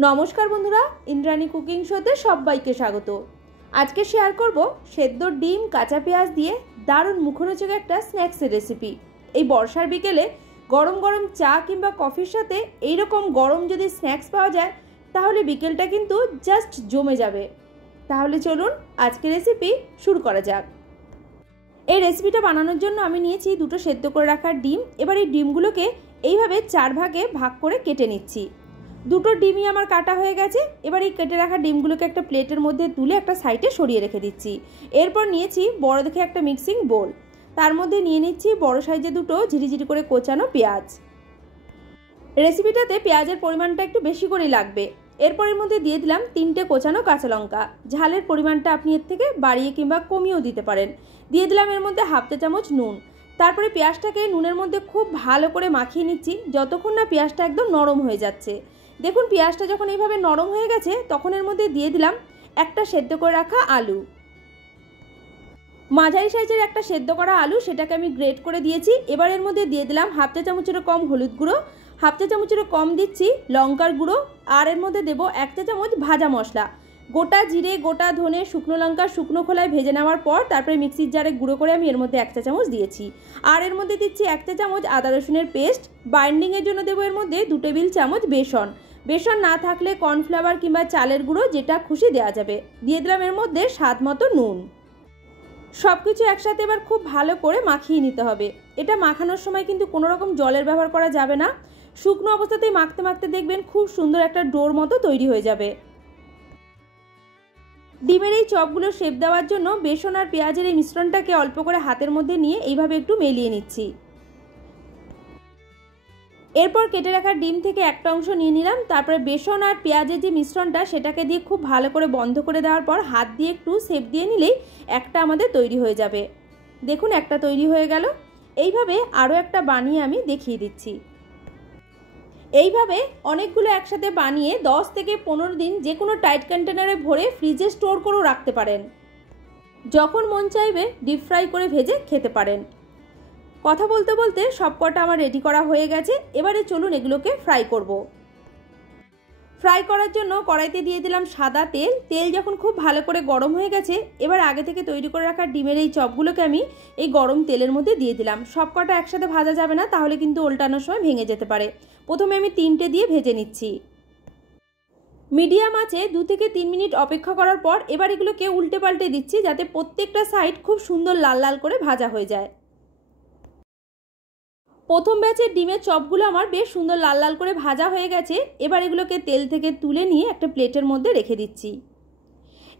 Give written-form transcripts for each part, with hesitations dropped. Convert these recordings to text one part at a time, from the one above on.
नमस्कार बंधुरा इंद्राणी कुकिंग शोते सबाइके स्वागत। आज के शेयर करब सेद्ध डिम काँचा पेঁয়াজ दिए दारुण मुखरोचक एक स्नैक्सের रेसिपि। এই বর্ষার বিকেলে গরম গরম চা কিংবা কফির সাথে এই রকম গরম যদি স্ন্যাক্স পাওয়া যায় তাহলে বিকেলটা কিন্তু জাস্ট জমে যাবে। তাহলে চলুন আজকে রেসিপি শুরু করা যাক। এই রেসিপিটা বানানোর জন্য আমি নিয়েছি দুটো সেদ্ধ করে রাখা ডিম। এবার এই ডিমগুলোকে এইভাবে চার ভাগে ভাগ করে কেটে নিচ্ছি। দুটো ডিমই আমার কাটা হয়ে গেছে। এবার এই কেটে রাখা ডিমগুলোকে একটা প্লেটের মধ্যে তুলে একটা সাইডে সরিয়ে রেখে দিচ্ছি। এরপর নিয়েছি বড় দেখে একটা মিক্সিং বোল, তার মধ্যে নিয়ে নিচ্ছি বড় সাইজে দুটো ঝিরিঝিরি করে কোচানো পেঁয়াজ। রেসিপিটাতে পেঁয়াজের পরিমাণটা একটু বেশি করেই লাগবে। এরপর এর মধ্যে দিয়ে দিলাম 3টে কোচানো কাঁচা লঙ্কা। ঝালের পরিমাণটা আপনি এর থেকে বাড়িয়ে কিংবা কমিয়েও দিতে পারেন। দিয়ে দিলাম এর মধ্যে হাফ চা চামচ নুন। তারপরে পেঁয়াজটাকে নুনের মধ্যে খুব ভালো করে মাখিয়ে নিচ্ছি যতক্ষণ না পেঁয়াজটা একদম নরম হয়ে যাচ্ছে। দেখুন পেঁয়াজটা যখন এইভাবে নরম হয়ে গেছে তখন এর মধ্যে দিয়ে দিলাম একটা সেদ্ধ করে রাখা আলু। মাঝারি সাইজের একটা সেদ্ধ করা আলু, সেটাকে আমি গ্রেট করে দিয়েছি। এবার এর মধ্যে দিয়ে দিলাম হাফ চা চামচেরও কম হলুদ গুঁড়ো, হাফ চা চামচেরও কম দিচ্ছি লঙ্কার গুঁড়ো, আর এর মধ্যে দেবো 1 চা চামচ ভাজা মশলা। গোটা জিরে, গোটা ধনে, শুকনো লঙ্কা শুকনো খোলায় ভেজে নেওয়ার পর তারপরে মিক্সির জারে গুঁড়ো করে আমি এর মধ্যে 1 চা চামচ দিয়েছি। আর এর মধ্যে দিচ্ছি 1 চা চামচ আদা রসুনের পেস্ট। বাইন্ডিংয়ের জন্য দেবো এর মধ্যে 2 টেবিল চামচ বেসন। বেসন না থাকলে কর্নফ্লাওয়ার কিংবা চালের গুঁড়ো যেটা খুশি দেওয়া যাবে। দিয়ে দিলাম এর মধ্যে স্বাদ মতো নুন। সব কিছু একসাথে এবার খুব ভালো করে মাখিয়ে নিতে হবে। এটা মাখানোর সময় কিন্তু কোনো রকম জলের ব্যবহার করা যাবে না। শুকনো অবস্থাতেই মাখতে মাখতে দেখবেন খুব সুন্দর একটা ডোর মতো তৈরি হয়ে যাবে। ডিমের এই চপগুলো শেপ দেওয়ার জন্য বেসন আর পেঁয়াজের এই মিশ্রণটাকে অল্প করে হাতের মধ্যে নিয়ে এইভাবে একটু মেলিয়ে নিচ্ছি। এরপর কেটে রাখা ডিম থেকে একটা অংশ নিয়ে নিলাম। তারপরে বেসন আর পেঁয়াজের যে মিশ্রণটা সেটাকে দিয়ে খুব ভালো করে বন্ধ করে দেওয়ার পর হাত দিয়ে একটু শেপ দিয়ে নিলেই একটা আমাদের তৈরি হয়ে যাবে। দেখুন একটা তৈরি হয়ে গেল। এইভাবে আরও একটা বানিয়ে আমি দেখিয়ে দিচ্ছি। এইভাবে অনেকগুলো একসাথে বানিয়ে 10 থেকে 15 দিন যে কোনো টাইট কন্টেনারে ভরে ফ্রিজে স্টোর করেও রাখতে পারেন। যখন মন চাইবে ডিপ ফ্রাই করে ভেজে খেতে পারেন। কথা বলতে বলতে সব কটা আমার রেডি করা হয়ে গেছে। এবারে চলুন এগুলোকে ফ্রাই করব। ফ্রাই করার জন্য কড়াইতে দিয়ে দিলাম সাদা তেল। তেল যখন খুব ভালো করে গরম হয়ে গেছে এবার আগে থেকে তৈরি করে রাখা ডিমের এই চপগুলোকে আমি এই গরম তেলের মধ্যে দিয়ে দিলাম। সব কটা একসাথে ভাজা যাবে না, তাহলে কিন্তু উল্টানোর সময় ভেঙে যেতে পারে। প্রথমে আমি 3টে দিয়ে ভেজে নিচ্ছি। মিডিয়াম আঁচে 2 থেকে 3 মিনিট অপেক্ষা করার পর এবার এগুলোকে উল্টে পাল্টে দিচ্ছি যাতে প্রত্যেকটা সাইড খুব সুন্দর লাল লাল করে ভাজা হয়ে যায়। প্রথম ব্যাচের ডিমের চপগুলো আমার বেশ সুন্দর লাল লাল করে ভাজা হয়ে গেছে। এবার এগুলোকে তেল থেকে তুলে নিয়ে একটা প্লেটের মধ্যে রেখে দিচ্ছি।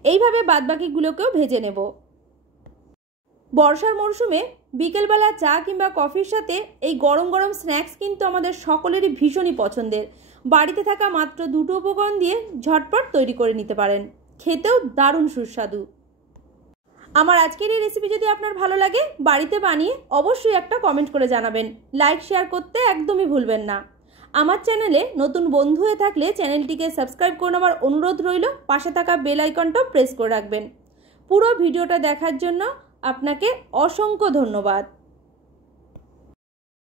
এইভাবে বাদবাকিগুলোকেও ভেজে নেব। বর্ষার মরশুমে বিকেলবেলা চা কিংবা কফির সাথে এই গরম গরম স্ন্যাক্স কিন্তু আমাদের সকলেরই ভীষণই পছন্দের। বাড়িতে থাকা মাত্র 2টো উপকরণ দিয়ে ঝটপট তৈরি করে নিতে পারেন। খেতেও দারুণ সুস্বাদু। আমার আজকের এই রেসিপি যদি আপনার ভালো লাগে বাড়িতে বানিয়ে অবশ্যই একটা কমেন্ট করে জানাবেন। লাইক শেয়ার করতে একদমই ভুলবেন না। আমার চ্যানেলে নতুন বন্ধু হয়ে থাকলে চ্যানেলটিকে সাবস্ক্রাইব করে নেওয়ার অনুরোধ রইল। পাশে থাকা বেল আইকনটাও প্রেস করে রাখবেন। পুরো ভিডিওটা দেখার জন্য আপনাকে অসংখ্য ধন্যবাদ।